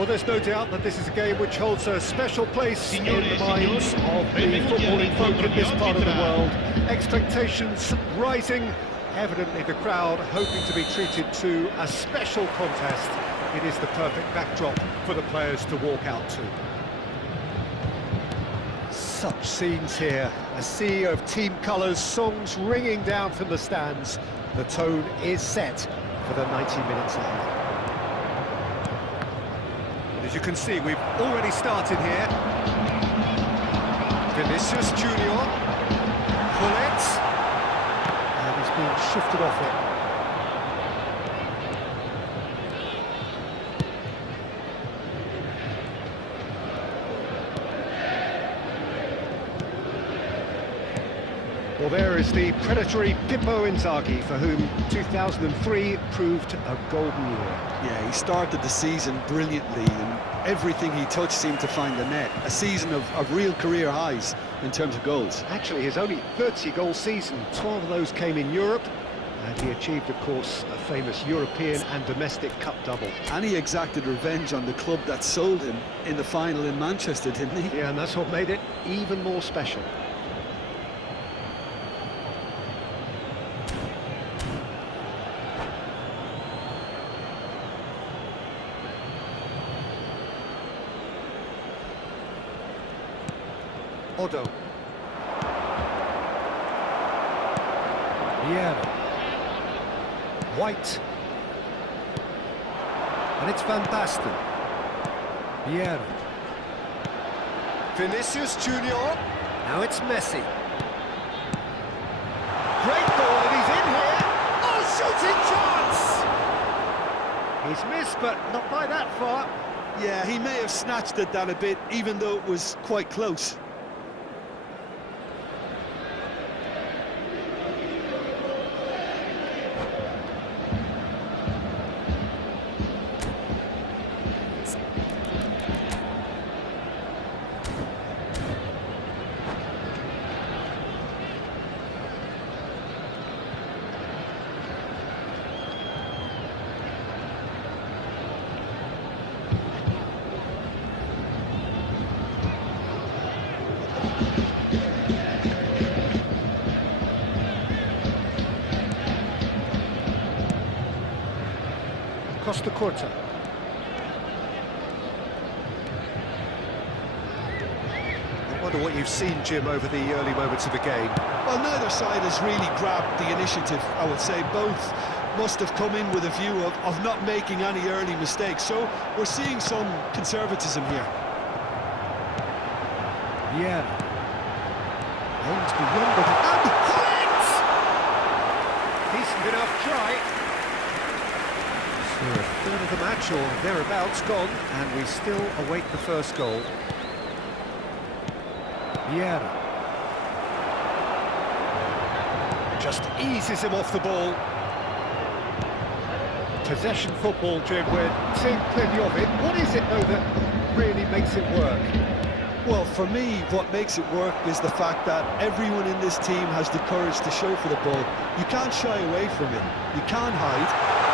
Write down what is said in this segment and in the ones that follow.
Well, there's no doubt that this is a game which holds a special place in the minds of the footballing folk in this part of the world. Expectations rising, evidently the crowd hoping to be treated to a special contest. It is the perfect backdrop for the players to walk out to. Such scenes here, a sea of team colours, songs ringing down from the stands. The tone is set for the 90 minutes ahead. As you can see, we've already started here. Vinicius Junior, Pullet, and he's being shifted off it. Well, there is the predatory Pippo Inzaghi, for whom 2003 proved a golden year. Yeah, he started the season brilliantly, and everything he touched seemed to find the net. A season of real career highs in terms of goals. Actually, his only 30-goal season, 12 of those came in Europe, and he achieved, of course, a famous European and domestic cup double. And he exacted revenge on the club that sold him in the final in Manchester, didn't he? Yeah, and that's what made it even more special. Odo. Vieira. White. And it's Van Basten. Vieira. Vinicius Junior. Now it's Messi. Great ball, and he's in here. Oh, shooting chance! He's missed, but not by that far. Yeah, he may have snatched at that a bit, even though it was quite close. Costa Curta. I wonder what you've seen, Jim, over the early moments of the game. Well, neither side has really grabbed the initiative, I would say. Both must have come in with a view of not making any early mistakes. So we're seeing some conservatism here. Vieira. Aims beyond the... And Pullet! Decent enough try. So a third of the match, or thereabouts, gone, and we still await the first goal. Vieira. Just eases him off the ball. Possession football, Jim, we're seeing plenty of it. What is it, though, that really makes it work? Well, for me, what makes it work is the fact that everyone in this team has the courage to show for the ball. You can't shy away from it. You can't hide.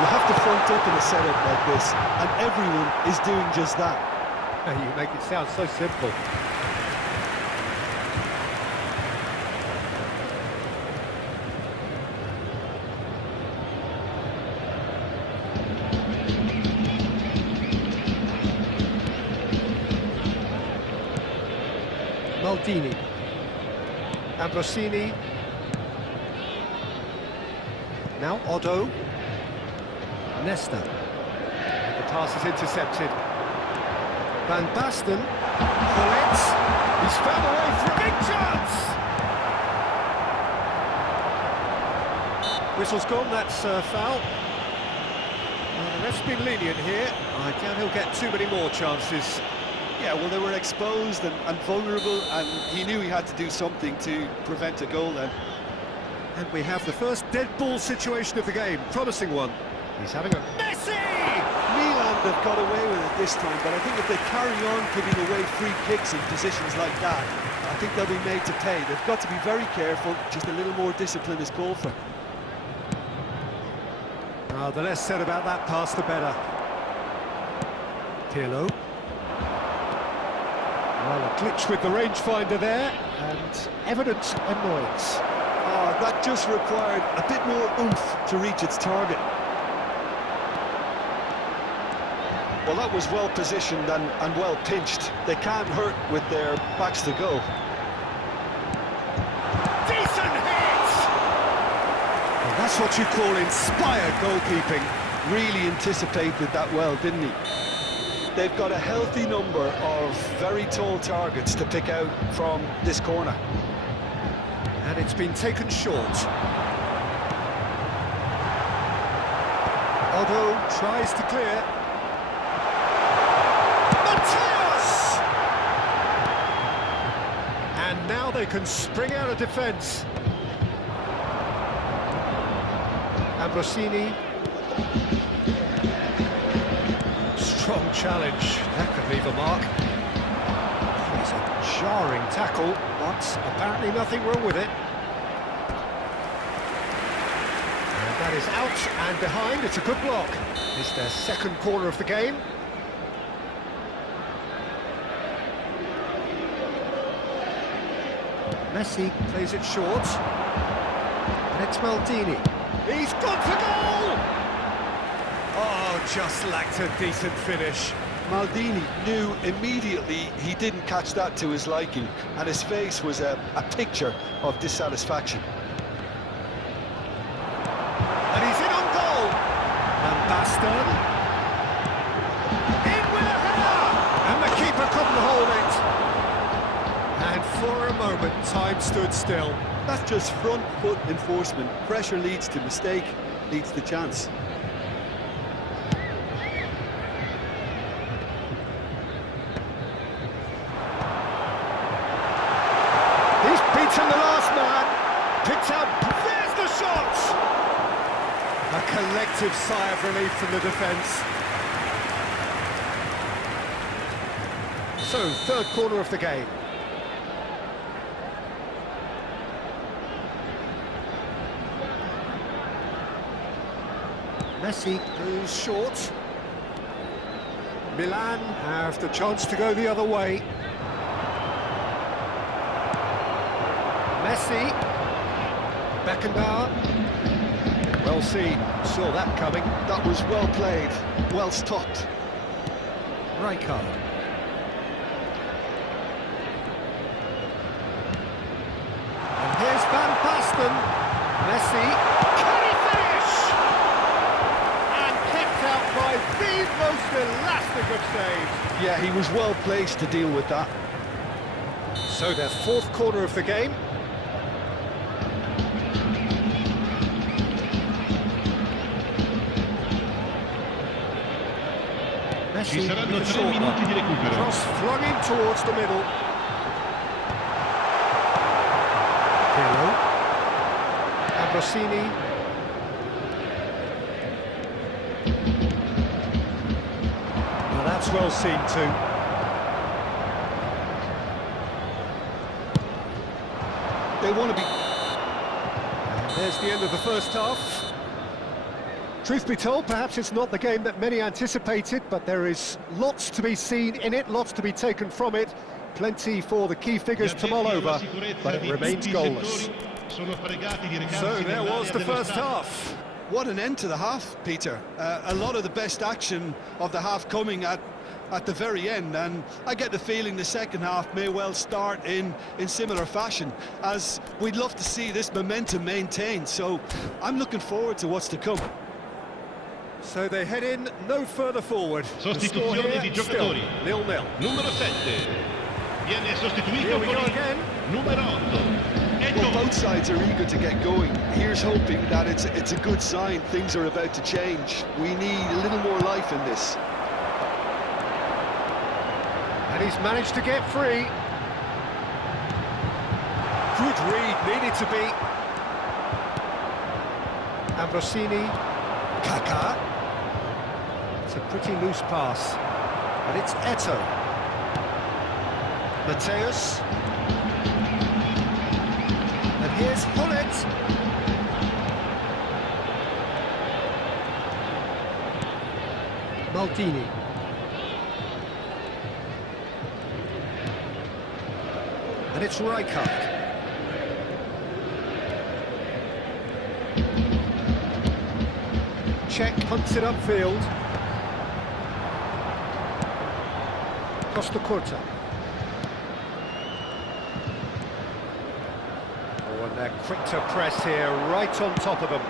You have to front up in a setup like this, and everyone is doing just that. You make it sound so simple. Maldini. Ambrosini. Now Odo. Nesta. The pass is intercepted. Van Basten. Pullet. He's found a way for a big chance! Whistle's gone, that's foul. Well, the ref's been lenient here. I doubt he'll get too many more chances. Yeah, well, they were exposed and vulnerable, and he knew he had to do something to prevent a goal then. And we have the first dead ball situation of the game, promising one. He's having a... Messi! Milan have got away with it this time, but I think if they carry on giving away free kicks in positions like that, I think they'll be made to pay. They've got to be very careful, just a little more discipline is called for. The less said about that pass, the better. Pirlo. Well, a glitch with the rangefinder there, and evident annoyance. Oh, that just required a bit more oomph to reach its target. Well, that was well positioned and well pinched. They can't hurt with their backs to go. Decent hit! And that's what you call inspired goalkeeping. Really anticipated that well, didn't he? They've got a healthy number of very tall targets to pick out from this corner. And it's been taken short. Odo tries to clear. Mateus! And now they can spring out of defence. Ambrosini. Strong challenge. That could leave a mark. It's a jarring tackle, but apparently nothing wrong with it. And that is out and behind. It's a good block. It's their second corner of the game. Messi plays it short. And it's Maldini. He's gone for goal! Oh, just lacked a decent finish. Maldini knew immediately he didn't catch that to his liking, and his face was a picture of dissatisfaction. And he's in on goal. And Baston. In with a header! And the keeper couldn't hold it. And for a moment, time stood still. That's just front foot enforcement. Pressure leads to mistake, leads to chance. He's beaten the last man. Picked out. There's the shot. A collective sigh of relief from the defence. So, third corner of the game. Messi goes short. Milan have the chance to go the other way. Messi. Beckenbauer. Well seen. Saw that coming. That was well played, well stopped. Rijkaard. And here's Van Basten. Messi. Can he finish? And kept out by the most elastic of saves. Yeah, he was well placed to deal with that. So their fourth corner of the game. Ci Messi saranno with the 3 short minuti one. di recupero. Cross flung in towards the middle. Pirlo. Ambrosini. Now that's well seen too. They want to be... And there's the end of the first half. Truth be told, perhaps it's not the game that many anticipated, but there is lots to be seen in it, lots to be taken from it. Plenty for the key figures to mull over, but it remains goalless. So there was the first half. What an end to the half, Peter. A lot of the best action of the half coming at the very end, and I get the feeling the second half may well start in similar fashion, as we'd love to see this momentum maintained, so I'm looking forward to what's to come. So they head in no further forward. The score Sostituzione here, di still giocatori. 0-0. Numero 7 viene sostituito Here we con go il again. numero 8. Well, both sides are eager to get going. Here's hoping that it's a good sign. Things are about to change. We need a little more life in this. And he's managed to get free. Good read, needed to be. Ambrosini. Kaká. It's a pretty loose pass. And it's Eto'o. Mateus. And here's Hullet. Maldini. And it's Rijkaard. Czech punts it upfield. Costa Curta. Oh, and they're quick to press here, right on top of them.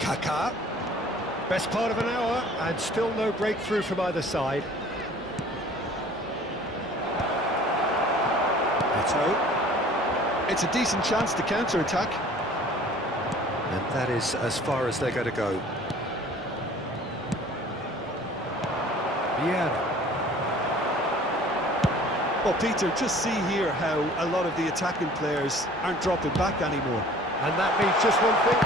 Kaká. Best part of an hour, and still no breakthrough from either side. Eto'o. It's a decent chance to counter-attack. And that is as far as they're going to go. Vieira. Well, Peter, just see here how a lot of the attacking players aren't dropping back anymore. And that means just one thing.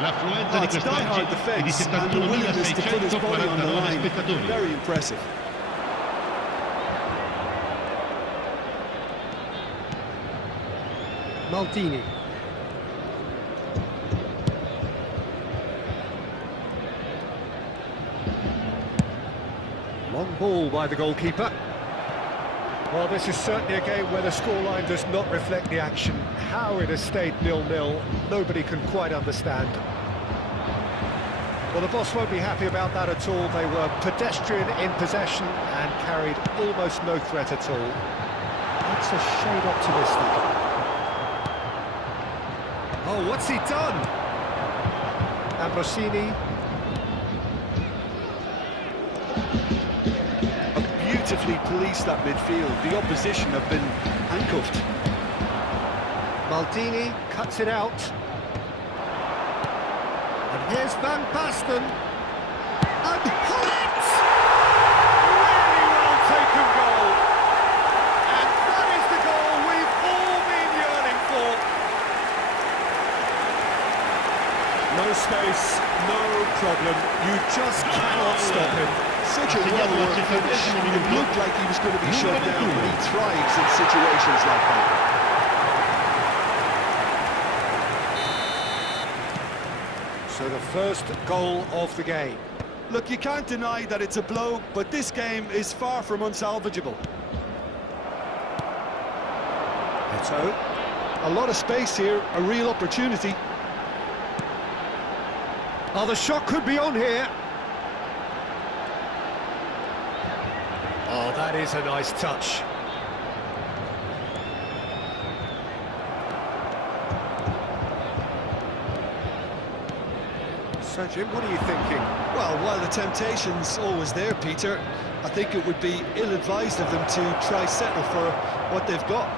L'affluenza di It's die-hard quest'oggi è di defence and the willingness to put his body on the 71.649 line. spettatori. Very impressive. Maldini. Long ball by the goalkeeper. Well, this is certainly a game where the scoreline does not reflect the action. How it has stayed 0-0, nobody can quite understand. Well, the boss won't be happy about that at all. They were pedestrian in possession and carried almost no threat at all. That's a shade optimistic. Oh, what's he done? Ambrosini. Beautifully policed that midfield. The opposition have been handcuffed. Maldini cuts it out. And here's Van Basten. And Gullit! Really well taken goal. And that is the goal we've all been yearning for. No space, no problem. You just cannot stop him. Such a well-worked finish. It looked like he was going to be shut down, but he thrives in situations like that. So the first goal of the game. Look, you can't deny that it's a blow, but this game is far from unsalvageable. Eto'o. A lot of space here, a real opportunity. Oh, the shot could be on here. Oh, that is a nice touch. So, Jim, what are you thinking? Well, while the temptation's always there, Peter, I think it would be ill-advised of them to try settle for what they've got.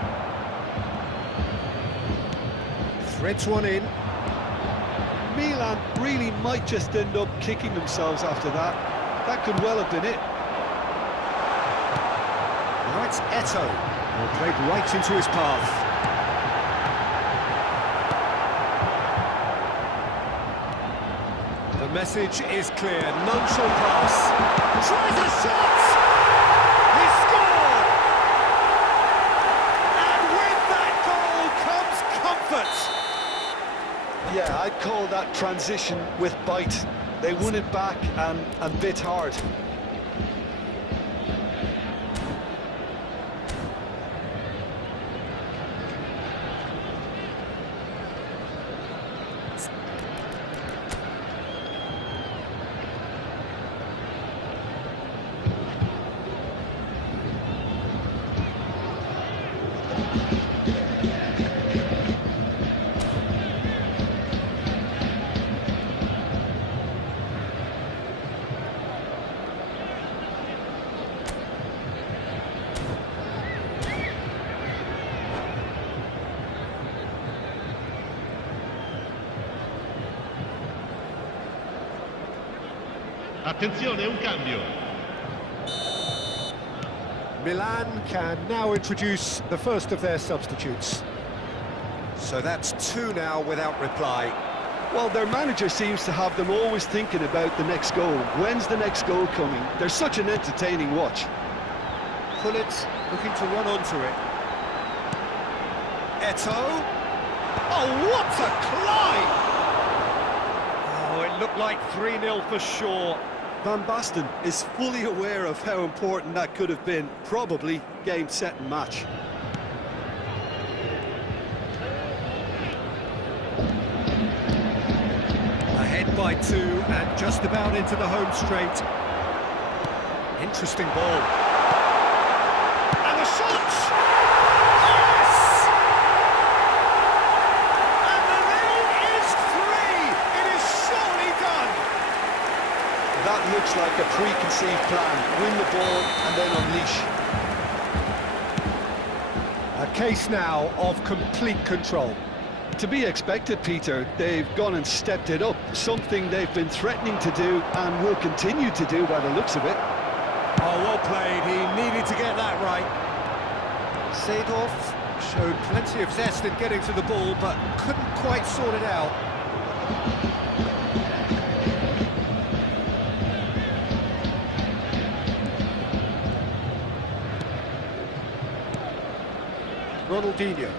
Threads one in. Milan really might just end up kicking themselves after that. That could well have been it. Now it's Eto'o. Well, played right into his path. The message is clear. None shall pass. Tries a shot! He scored! And with that goal comes comfort. Yeah, I'd call that transition with bite. They won it back and bit hard. Attenzione, un cambio. Milan can now introduce the first of their substitutes. So that's two now without reply. Well, their manager seems to have them always thinking about the next goal. When's the next goal coming? They're such an entertaining watch. Gullit looking to run onto it. Eto'o. Oh, what a climb! Oh, it looked like 3-0 for sure. Van Basten is fully aware of how important that could have been. Probably game, set and match. Ahead by 2 and just about into the home straight. Interesting ball. And the shot! Yes! And the lead is 3! It is surely done! That looks like a preconceived plan. Win the ball and then unleash. A case now of complete control. To be expected, Peter. They've gone and stepped it up. Something they've been threatening to do and will continue to do by the looks of it. Oh, well played. He needed to get that right. Seedorf showed plenty of zest in getting to the ball, but couldn't quite sort it out. Ronaldinho.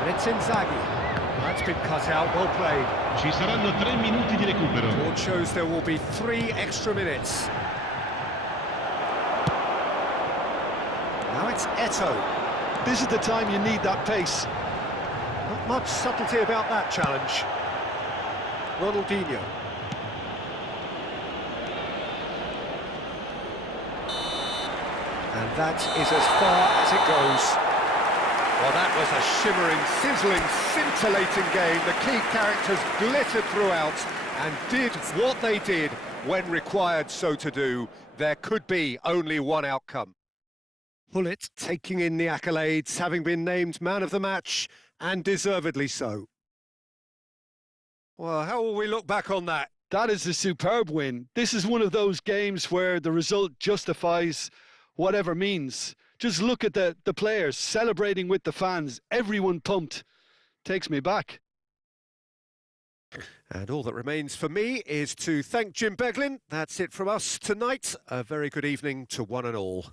And it's Inzaghi. That's been cut out, well played. Ci saranno 3 minuti di recupero. Board shows there will be 3 extra minutes. Now it's Eto'o. This is the time you need that pace. Not much subtlety about that challenge. Ronaldinho. And that is as far as it goes. Well, that was a shimmering, sizzling, scintillating game. The key characters glittered throughout and did what they did when required so to do. There could be only one outcome. Pullet taking in the accolades, having been named man of the match, and deservedly so. Well, how will we look back on that? That is a superb win. This is one of those games where the result justifies whatever means. Just look at the players celebrating with the fans. Everyone pumped. Takes me back. And all that remains for me is to thank Jim Beglin. That's it from us tonight. A very good evening to one and all.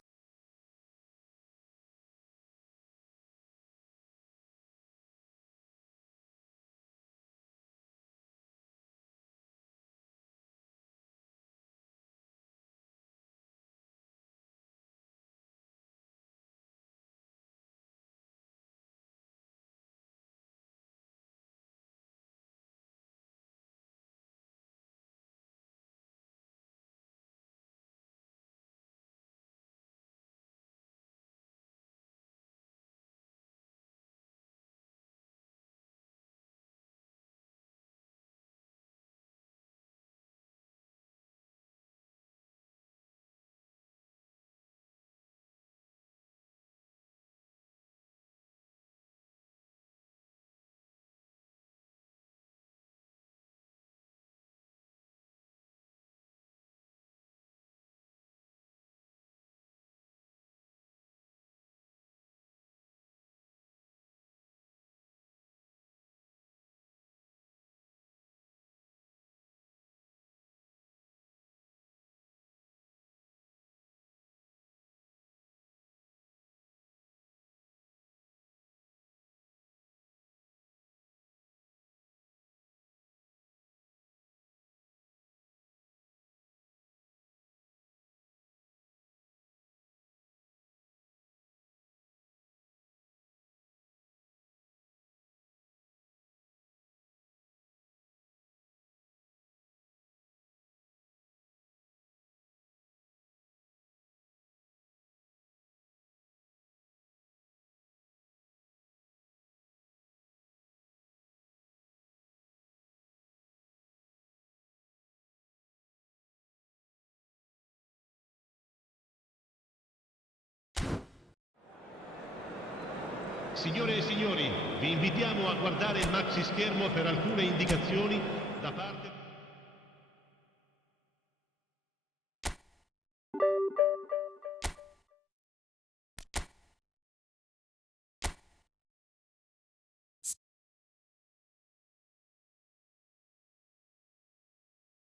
Signore e signori, vi invitiamo a guardare il maxi schermo per alcune indicazioni da parte